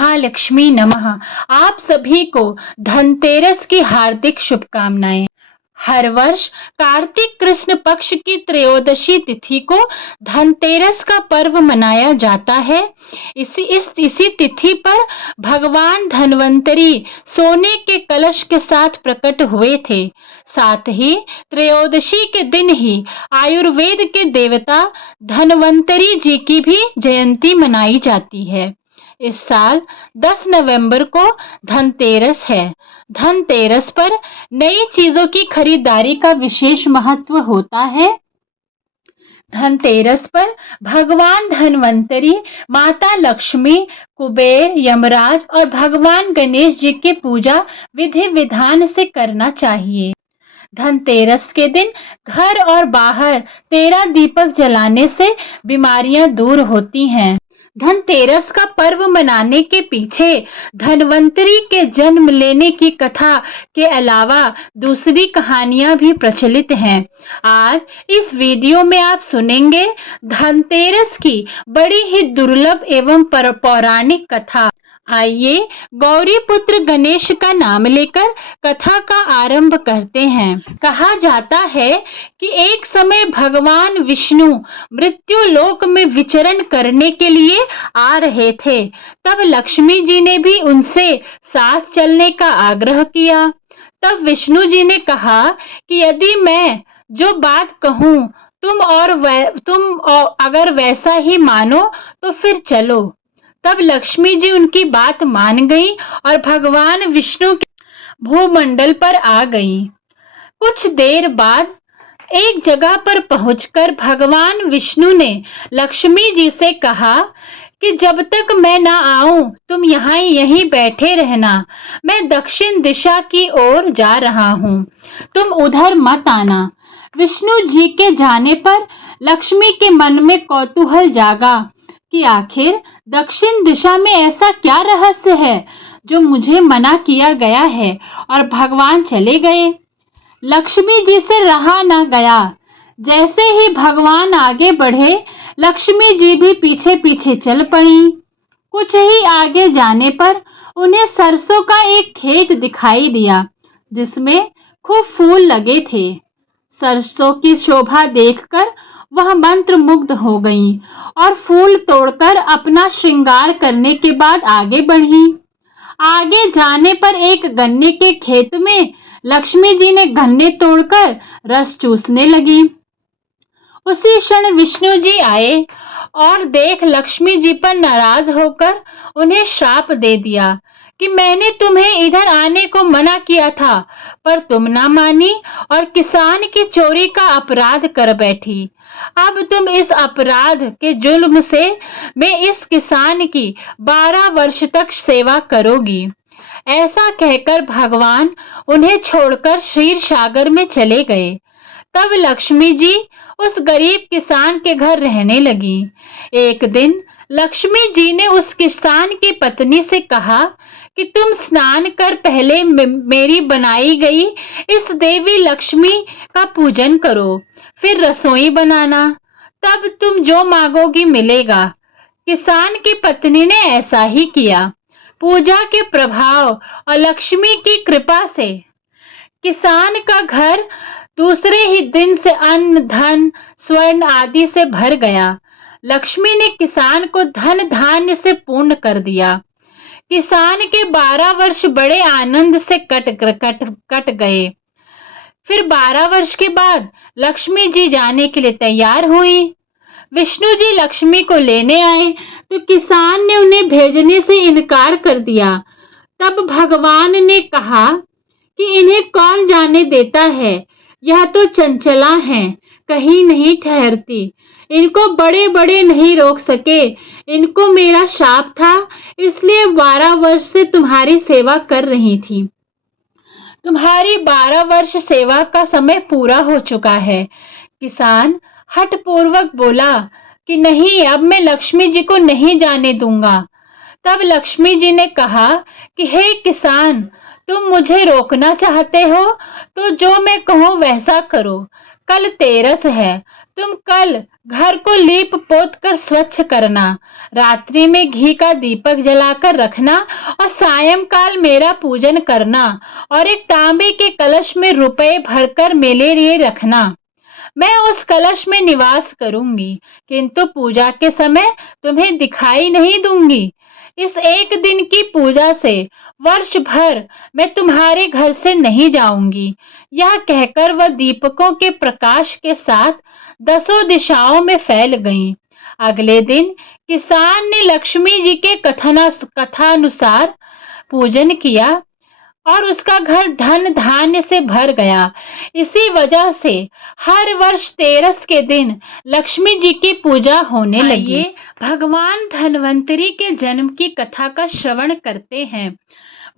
महालक्ष्मी नमः। आप सभी को धनतेरस की हार्दिक शुभकामनाएं। हर वर्ष कार्तिक कृष्ण पक्ष की त्रयोदशी तिथि को धनतेरस का पर्व मनाया जाता है। इसी तिथि पर भगवान धन्वंतरी सोने के कलश के साथ प्रकट हुए थे। साथ ही त्रयोदशी के दिन ही आयुर्वेद के देवता धन्वंतरी जी की भी जयंती मनाई जाती है। इस साल 10 नवंबर को धनतेरस है। धनतेरस पर नई चीजों की खरीदारी का विशेष महत्व होता है। धनतेरस पर भगवान धन्वंतरी, माता लक्ष्मी, कुबेर, यमराज और भगवान गणेश जी की पूजा विधि विधान से करना चाहिए। धनतेरस के दिन घर और बाहर 13 दीपक जलाने से बीमारियां दूर होती हैं। धनतेरस का पर्व मनाने के पीछे धन्वंतरी के जन्म लेने की कथा के अलावा दूसरी कहानियां भी प्रचलित हैं। आज इस वीडियो में आप सुनेंगे धनतेरस की बड़ी ही दुर्लभ एवं पौराणिक कथा। आइए गौरी पुत्र गणेश का नाम लेकर कथा का आरंभ करते हैं। कहा जाता है कि एक समय भगवान विष्णु मृत्यु लोक में विचरण करने के लिए आ रहे थे। तब लक्ष्मी जी ने भी उनसे साथ चलने का आग्रह किया। तब विष्णु जी ने कहा कि यदि मैं जो बात कहूँ तुम अगर वैसा ही मानो तो फिर चलो। तब लक्ष्मी जी उनकी बात मान गई और भगवान विष्णु के भूमंडल पर आ गई। कुछ देर बाद एक जगह पर पहुंचकर भगवान विष्णु ने लक्ष्मी जी से कहा कि जब तक मैं ना आऊं तुम यहीं बैठे रहना। मैं दक्षिण दिशा की ओर जा रहा हूं, तुम उधर मत आना। विष्णु जी के जाने पर लक्ष्मी के मन में कौतूहल जागा कि आखिर दक्षिण दिशा में ऐसा क्या रहस्य है जो मुझे मना किया गया है, और भगवान चले गए। लक्ष्मी जी से रहा ना गया। जैसे ही भगवान आगे बढ़े लक्ष्मी जी भी पीछे पीछे चल पड़ी। कुछ ही आगे जाने पर उन्हें सरसों का एक खेत दिखाई दिया जिसमें खूब फूल लगे थे। सरसों की शोभा देखकर वह मंत्रमुग्ध हो गईं और फूल तोड़कर अपना श्रृंगार करने के बाद आगे बढ़ी। आगे जाने पर एक गन्ने के खेत में लक्ष्मी जी ने गन्ने तोड़कर रस चूसने लगी। उसी क्षण विष्णु जी आए और देख लक्ष्मी जी पर नाराज होकर उन्हें श्राप दे दिया कि मैंने तुम्हें इधर आने को मना किया था, पर तुम ना मानी और किसान की चोरी का अपराध कर बैठी। अब तुम इस अपराध के जुल्म से मैं इस किसान की 12 वर्ष तक सेवा करोगी। ऐसा कहकर भगवान उन्हें छोड़कर क्षीर सागर में चले गए। तब लक्ष्मी जी उस गरीब किसान के घर रहने लगी। एक दिन लक्ष्मी जी ने उस किसान की पत्नी से कहा कि तुम स्नान कर पहले मेरी बनाई गई इस देवी लक्ष्मी का पूजन करो, फिर रसोई बनाना, तब तुम जो मांगोगी मिलेगा। किसान की पत्नी ने ऐसा ही किया। पूजा के प्रभाव और लक्ष्मी की कृपा से किसान का घर दूसरे ही दिन से अन्न, धन, स्वर्ण आदि से भर गया। लक्ष्मी ने किसान को धन धान्य से पूर्ण कर दिया। किसान के 12 वर्ष बड़े आनंद से कट गए। फिर 12 वर्ष के बाद लक्ष्मी जी जाने के लिए तैयार हुई। विष्णु जी लक्ष्मी को लेने आए तो किसान ने उन्हें भेजने से इनकार कर दिया। तब भगवान ने कहा कि इन्हें कौन जाने देता है, यह तो चंचला हैं, कहीं नहीं ठहरती, इनको बड़े बड़े नहीं रोक सके। इनको मेरा शाप था, इसलिए 12 वर्ष से तुम्हारी सेवा कर रही थी। तुम्हारी 12 वर्ष सेवा का समय पूरा हो चुका है। किसान हठपूर्वक बोला कि नहीं, अब मैं लक्ष्मी जी को नहीं जाने दूंगा। तब लक्ष्मी जी ने कहा कि हे किसान, तुम मुझे रोकना चाहते हो तो जो मैं कहूँ वैसा करो। कल तेरस है तुम कल घर को लीप पोत कर स्वच्छ करना, रात्रि में घी का दीपक जलाकर रखना और सायंकाल मेरा पूजन करना और एक तांबे के कलश में रुपए भरकर मेरे लिए रखना। मैं उस कलश में निवास करूंगी, किंतु पूजा के समय तुम्हें दिखाई नहीं दूंगी। इस एक दिन की पूजा से वर्ष भर मैं तुम्हारे घर से नहीं जाऊंगी। यह कहकर वह दीपकों के प्रकाश के साथ 10 दिशाओं में फैल गईं। अगले दिन किसान ने लक्ष्मी जी के कथानुसार पूजन किया और उसका घर धन धान्य से भर गया। इसी वजह से हर वर्ष तेरस के दिन लक्ष्मी जी की पूजा होने लगी। भगवान धन्वंतरी के जन्म की कथा का श्रवण करते हैं।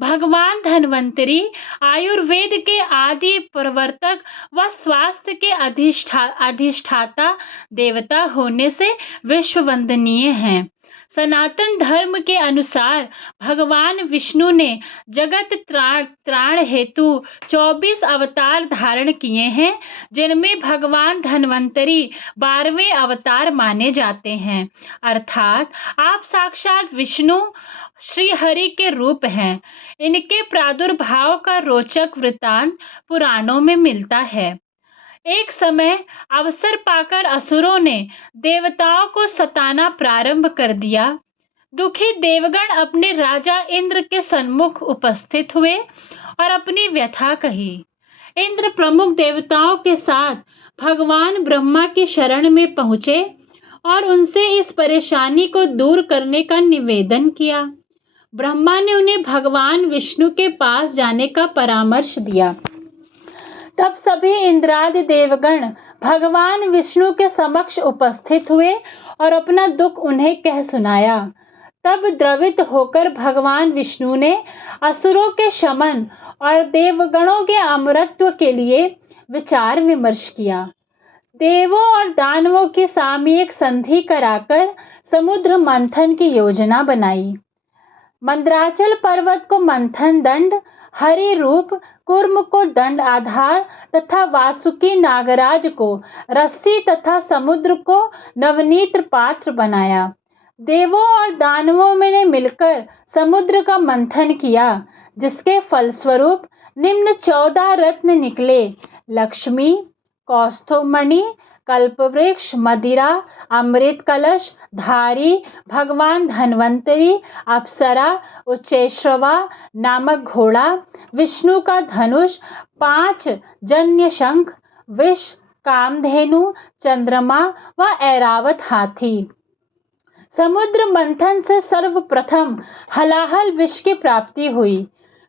भगवान धन्वंतरी आयुर्वेद के आदि प्रवर्तक व स्वास्थ्य के अधिष्ठाता देवता होने से विश्व वंदनीय हैं। सनातन धर्म के अनुसार भगवान विष्णु ने जगत त्राण हेतु 24 अवतार धारण किए हैं, जिनमें भगवान धन्वंतरी 12वें अवतार माने जाते हैं। अर्थात आप साक्षात विष्णु श्री हरि के रूप हैं। इनके प्रादुर्भाव का रोचक वृतांत पुराणों में मिलता है। एक समय अवसर पाकर असुरों ने देवताओं को सताना प्रारंभ कर दिया। दुखी देवगण अपने राजा इंद्र के सन्मुख उपस्थित हुए और अपनी व्यथा कही। इंद्र प्रमुख देवताओं के साथ भगवान ब्रह्मा की शरण में पहुंचे और उनसे इस परेशानी को दूर करने का निवेदन किया। ब्रह्मा ने उन्हें भगवान विष्णु के पास जाने का परामर्श दिया। तब सभी इंद्रादि देवगण भगवान विष्णु के समक्ष उपस्थित हुए और अपना दुख उन्हें कह सुनाया। तब द्रवित होकर भगवान विष्णु ने असुरों के शमन और देवगणों के अमरत्व के लिए विचार विमर्श किया। देवों और दानवों की सामयिक संधि कराकर समुद्र मंथन की योजना बनाई। मंद्राचल पर्वत को मंथन दंड, हरि रूप, कुर्म को दंड आधार तथा वासुकी नागराज को रस्सी तथा समुद्र को नवनीत पात्र बनाया। देवों और दानवों ने मिलकर समुद्र का मंथन किया, जिसके फलस्वरूप निम्न 14 रत्न निकले: लक्ष्मी, कौस्तुभमणि, कल्पवृक्ष, मदिरा, अमृत कलश धारी, भगवान धन्वंतरी, अप्सरा, उच्चैश्रवा नामक घोड़ा, विष्णु का धनुष, 5 जन्य शंख, विष, कामधेनु, चंद्रमा व ऐरावत हाथी। समुद्र मंथन से सर्वप्रथम हलाहल विष की प्राप्ति हुई।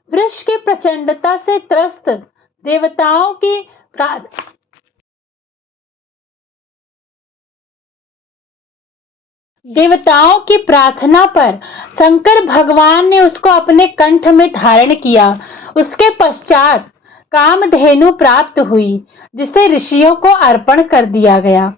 वृष की प्रचंडता से त्रस्त देवताओं की प्रार्थना पर शंकर भगवान ने उसको अपने कंठ में धारण किया। उसके पश्चात कामधेनु प्राप्त हुई, जिसे ऋषियों को अर्पण कर दिया गया।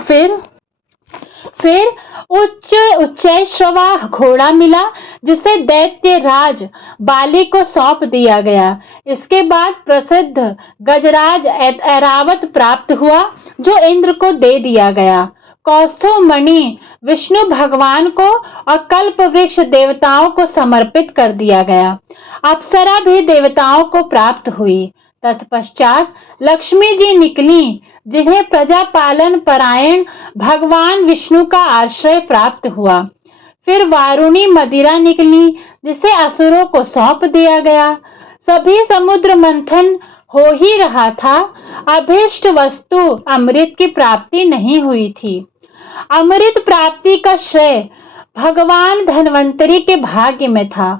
फिर उच्चैश्रवा घोड़ा मिला, जिसे दैत्य राज बाली को सौंप दिया गया। इसके बाद प्रसिद्ध गजराज ऐरावत प्राप्त हुआ, जो इंद्र को दे दिया गया। कौस्तुभमणि विष्णु भगवान को और कल्प वृक्ष देवताओं को समर्पित कर दिया गया। अप्सरा भी देवताओं को प्राप्त हुई। तत्पश्चात लक्ष्मी जी निकली, जिन्हें प्रजापालन परायण भगवान विष्णु का आश्रय प्राप्त हुआ। फिर वारुणी मदिरा निकली, जिसे असुरों को सौंप दिया गया। सभी समुद्र मंथन हो ही रहा था, अभीष्ट वस्तु अमृत की प्राप्ति नहीं हुई थी। अमृत प्राप्ति का श्रेय भगवान धन्वंतरी के भाग्य में था।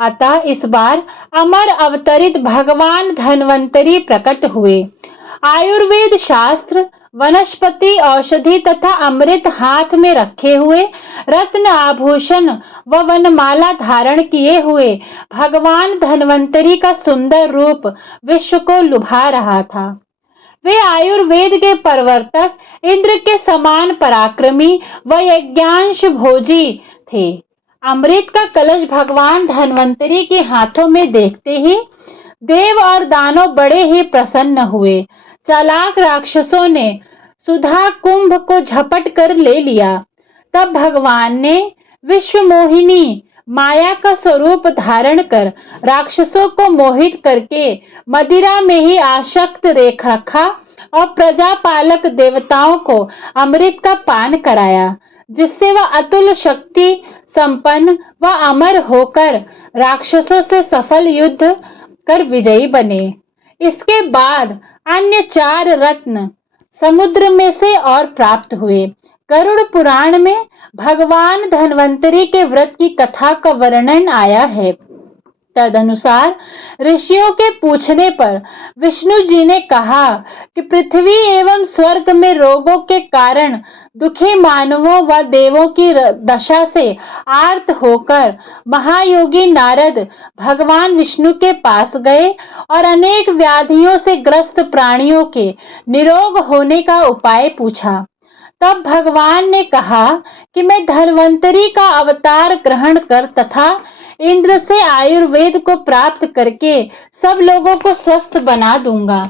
अतः इस बार अमर अवतरित भगवान धन्वंतरी प्रकट हुए। आयुर्वेद शास्त्र, वनस्पति औषधि तथा अमृत हाथ में रखे हुए, रत्न आभूषण व वनमाला धारण किए हुए भगवान धन्वंतरी का सुंदर रूप विश्व को लुभा रहा था। वे आयुर्वेद के प्रवर्तक, इंद्र के समान पराक्रमी व यज्ञांश भोजी थे। अमृत का कलश भगवान धन्वंतरी के हाथों में देखते ही देव और दानव बड़े ही प्रसन्न हुए। चालाक राक्षसों ने सुधा कुंभ को झपट कर ले लिया। तब भगवान ने विश्व मोहिनी माया का स्वरूप धारण कर राक्षसों को मोहित करके मदिरा में ही आसक्त रखा और प्रजापालक देवताओं को अमृत का पान कराया, जिससे वह अतुल शक्ति संपन्न व अमर होकर राक्षसों से सफल युद्ध कर विजयी बने। इसके बाद अन्य 4 रत्न समुद्र में से और प्राप्त हुए। गरुड़ पुराण में भगवान धन्वंतरी के व्रत की कथा का वर्णन आया है। तदनुसार ऋषियों के पूछने पर विष्णु जी ने कहा कि पृथ्वी एवं स्वर्ग में रोगों के कारण दुखी मानवों व देवों की दशा से आर्त होकर महायोगी नारद भगवान विष्णु के पास गए और अनेक व्याधियों से ग्रस्त प्राणियों के निरोग होने का उपाय पूछा। तब भगवान ने कहा कि मैं धन्वंतरी का अवतार ग्रहण कर तथा इंद्र से आयुर्वेद को प्राप्त करके सब लोगों को स्वस्थ बना दूंगा।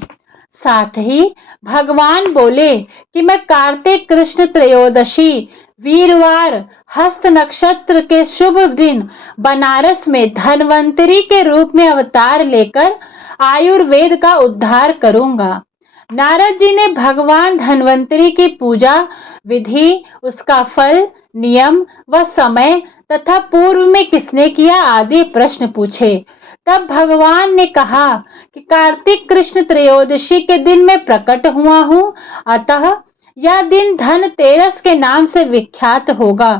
साथ ही भगवान बोले कि मैं कार्तिक कृष्ण त्रयोदशी वीरवार हस्त नक्षत्र के शुभ दिन बनारस में धन्वंतरी के रूप में अवतार लेकर आयुर्वेद का उद्धार करूंगा। नारद जी ने भगवान धन्वंतरी की पूजा विधि, उसका फल, नियम व समय तथा पूर्व में किसने किया आदि प्रश्न पूछे। तब भगवान ने कहा कि कार्तिक कृष्ण त्रयोदशी के दिन मैं प्रकट हुआ हूँ, अतः यह दिन धनतेरस के नाम से विख्यात होगा।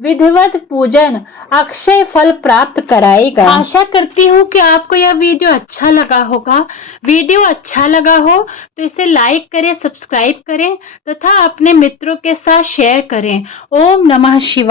विधिवत पूजन अक्षय फल प्राप्त कराएगा। आशा करती हूँ कि आपको यह वीडियो अच्छा लगा होगा। वीडियो अच्छा लगा हो तो इसे लाइक करें, सब्सक्राइब करें तथा अपने मित्रों के साथ शेयर करें। ओम नमः शिवाय।